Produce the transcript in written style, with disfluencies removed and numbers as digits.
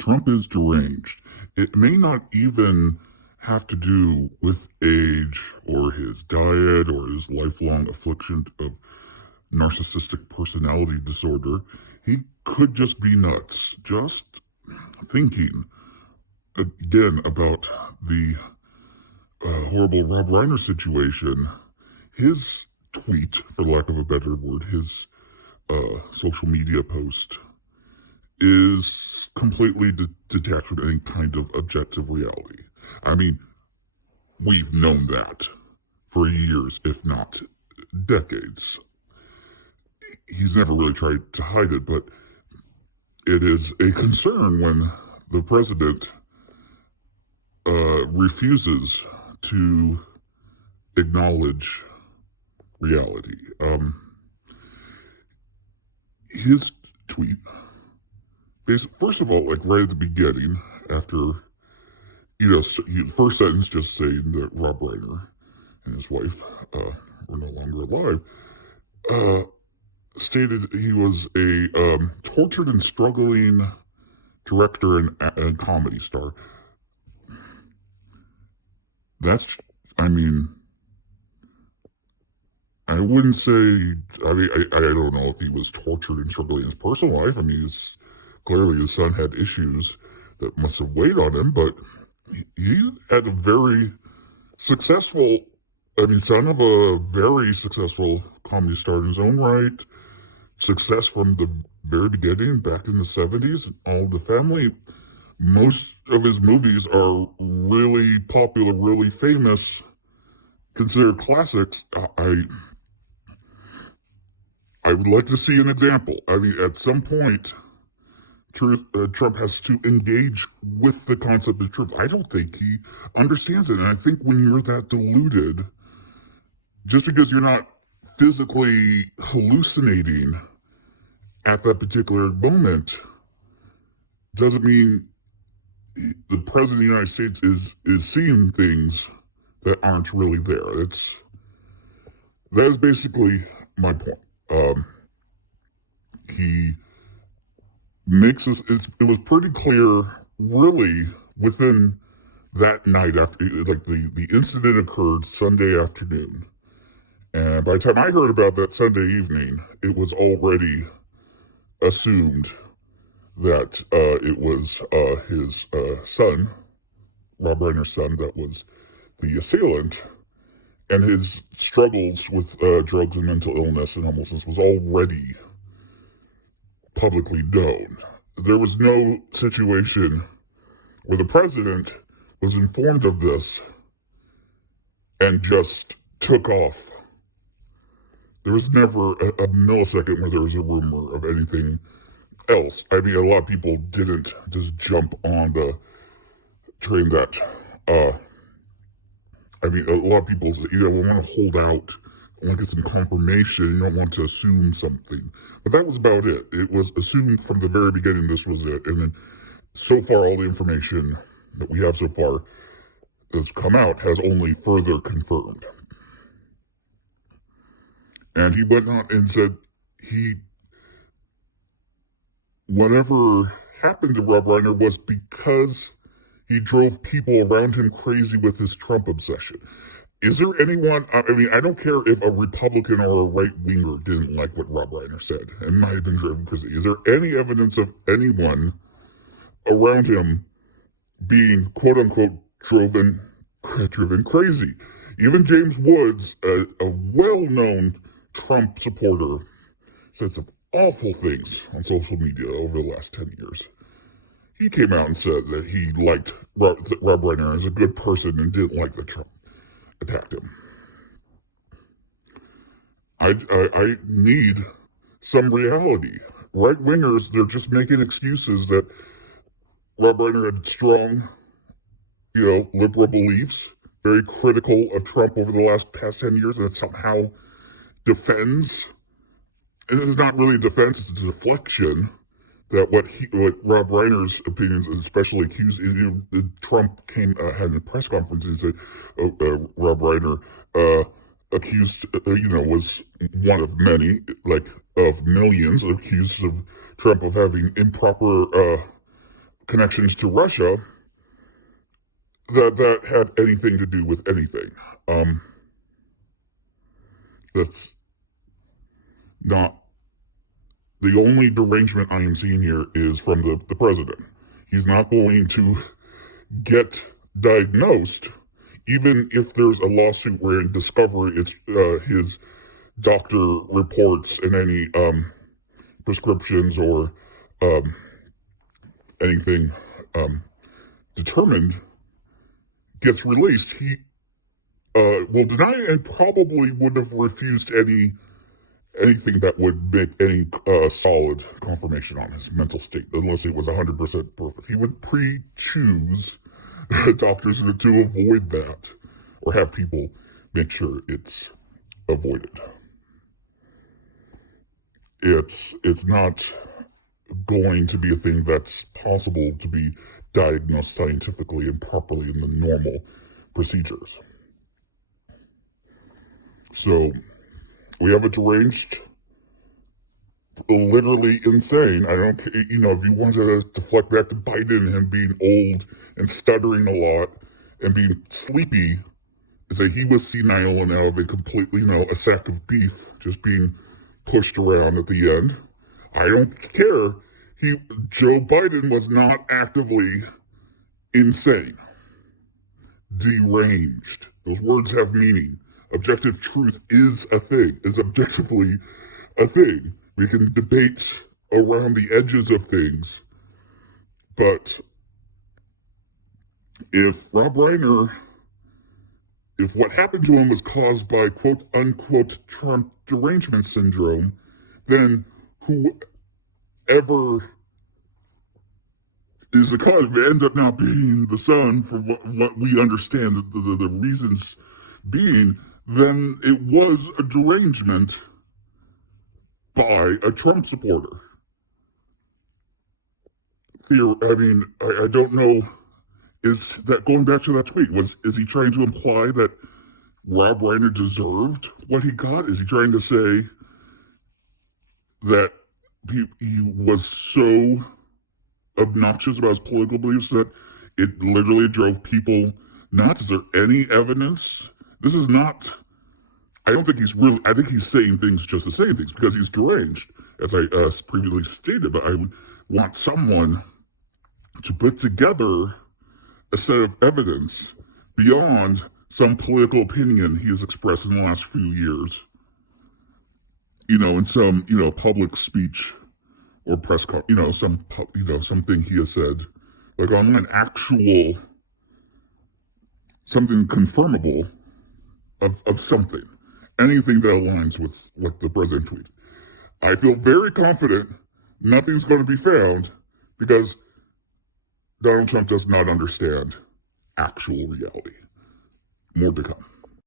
Trump is deranged. It may not even have to do with age or his diet or his lifelong affliction of narcissistic personality disorder. He could just be nuts. Just thinking again about the horrible Rob Reiner situation, his tweet, for lack of a better word, his social media post is completely detached from any kind of objective reality. I mean, we've known that for years, if not decades. He's never really tried to hide it, but it is a concern when the president refuses to acknowledge reality. His tweet, first of all, like right at the beginning, after first sentence just saying that Rob Reiner and his wife were no longer alive, stated he was a tortured and struggling director and comedy star. That's, I mean, I wouldn't say, I don't know if he was tortured and struggling in his personal life. I mean, clearly his son had issues that must have weighed on him, but he had a very successful, son of a very successful comedy star in his own right. Success from the very beginning, back in the 70s, all the family. Most of his movies are really popular, really famous, considered classics. I would like to see an example. I mean, at some point, Trump has to engage with the concept of truth. I don't think he understands it. And I think when you're that deluded, just because you're not physically hallucinating at that particular moment, doesn't mean the president of the United States is seeing things that aren't really there. That is basically my point. He makes us, it was pretty clear, really, within that night after, like the incident occurred Sunday afternoon. And by the time I heard about that Sunday evening, it was already assumed that it was his son, Rob Reiner's son, that was the assailant, and his struggles with drugs and mental illness and homelessness was already publicly known. There was no situation where the president was informed of this and just took off. There was never a millisecond where there was a rumor of anything else. I mean, a lot of people didn't just jump on the train that, a lot of people, want to hold out, want to get some confirmation, you don't want to assume something. But that was about it. It was assumed from the very beginning this was it. And then so far, all the information that we have so far has come out has only further confirmed. And he went on and said whatever happened to Rob Reiner was because he drove people around him crazy with his Trump obsession. Is there anyone, I don't care if a Republican or a right-winger didn't like what Rob Reiner said and might have been driven crazy. Is there any evidence of anyone around him being, quote-unquote, driven crazy? Even James Woods, a well-known Trump supporter, said some awful things on social media over the last 10 years. He came out and said that he liked Rob Reiner as a good person and didn't like that Trump attacked him. I need some reality. Right-wingers, they're just making excuses that Rob Reiner had strong, liberal beliefs, very critical of Trump over the past 10 years, and it somehow defends. This is not really a defense, it's a deflection that what Rob Reiner's opinions, especially accused, Trump had a press conference and said, Rob Reiner accused, was one of many, of millions accused of Trump of having improper connections to Russia that had anything to do with anything. That's not the only derangement I am seeing here is from the president. He's not going to get diagnosed, even if there's a lawsuit where in discovery it's his doctor reports and any prescriptions or anything determined gets released. He will deny it and probably would have refused anything that would make any solid confirmation on his mental state, unless it was 100% perfect. He would pre-choose doctors to avoid that, or have people make sure it's avoided. It's not going to be a thing that's possible to be diagnosed scientifically and properly in the normal procedures. So we have a deranged, literally insane. I don't, if you want to deflect back to Biden and him being old and stuttering a lot and being sleepy, say he was senile and out of a completely, a sack of beef just being pushed around at the end. I don't care. Joe Biden was not actively insane. Deranged. Those words have meaning. Objective truth is objectively a thing. We can debate around the edges of things, but if Rob Reiner, if what happened to him was caused by quote unquote Trump derangement syndrome, then whoever is the cause ends up not being the son for what we understand the reasons being, then it was a derangement by a Trump supporter. I don't know, is that going back to that tweet, is he trying to imply that Rob Reiner deserved what he got? Is he trying to say that he was so obnoxious about his political beliefs that it literally drove people nuts? Is there any evidence? This is not, I think he's saying things just to say things because he's deranged, as I previously stated, but I would want someone to put together a set of evidence beyond some political opinion he has expressed in the last few years, in some, public speech or press something he has said, like online, actual, something confirmable of something, anything that aligns with what the president tweeted. I feel very confident nothing's going to be found because Donald Trump does not understand actual reality. More to come.